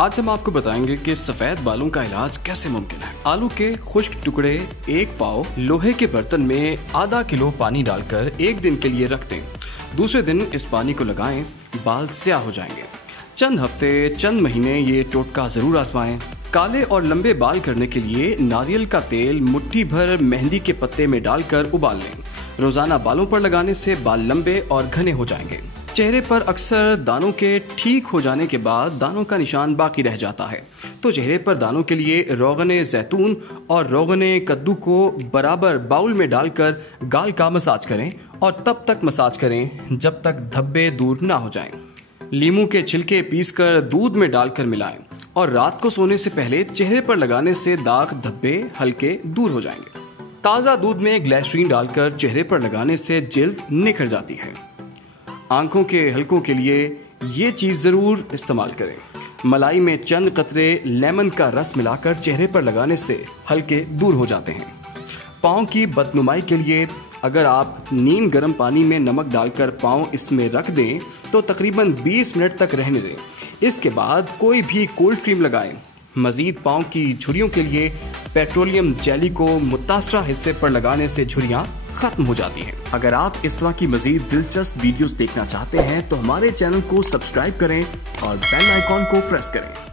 आज हम आपको बताएंगे कि सफेद बालों का इलाज कैसे मुमकिन है। आलू के खुश्क टुकड़े 1 पाव लोहे के बर्तन में आधा किलो पानी डालकर 1 दिन के लिए रख दें। दूसरे दिन इस पानी को लगाएं, बाल स्याह हो जाएंगे। चंद हफ्ते चंद महीने ये टोटका जरूर आजमाएं। काले और लंबे बाल करने के लिए नारियल का तेल मुट्ठी भर मेहंदी के पत्ते में डालकर उबाल लें। रोजाना बालों पर लगाने से बाल लंबे और घने हो जाएंगे। चेहरे पर अक्सर दानों के ठीक हो जाने के बाद दानों का निशान बाकी रह जाता है, तो चेहरे पर दानों के लिए रोगने जैतून और रोगने कद्दू को बराबर बाउल में डालकर गाल का मसाज करें और तब तक मसाज करें जब तक धब्बे दूर ना हो जाएं। लीमू के छिलके पीसकर दूध में डालकर मिलाएं और रात को सोने से पहले चेहरे पर लगाने से दाग धब्बे हल्के दूर हो जाएंगे। ताज़ा दूध में ग्लिसरीन डालकर चेहरे पर लगाने से जिल्द निखर जाती है। आंखों के हलकों के लिए ये चीज़ ज़रूर इस्तेमाल करें। मलाई में चंद कतरे लेमन का रस मिलाकर चेहरे पर लगाने से हल्के दूर हो जाते हैं। पाँव की बदनुमाई के लिए अगर आप नीम गर्म पानी में नमक डालकर पाँव इसमें रख दें तो तकरीबन 20 मिनट तक रहने दें। इसके बाद कोई भी कोल्ड क्रीम लगाएं। मजीद पाँव की झुर्रियों के लिए पेट्रोलियम जेली को मुतासरा हिस्से पर लगाने से झुर्रियाँ खत्म हो जाती हैं। अगर आप इस तरह की मजीद दिलचस्प वीडियोस देखना चाहते हैं तो हमारे चैनल को सब्सक्राइब करें और बेल आइकॉन को प्रेस करें।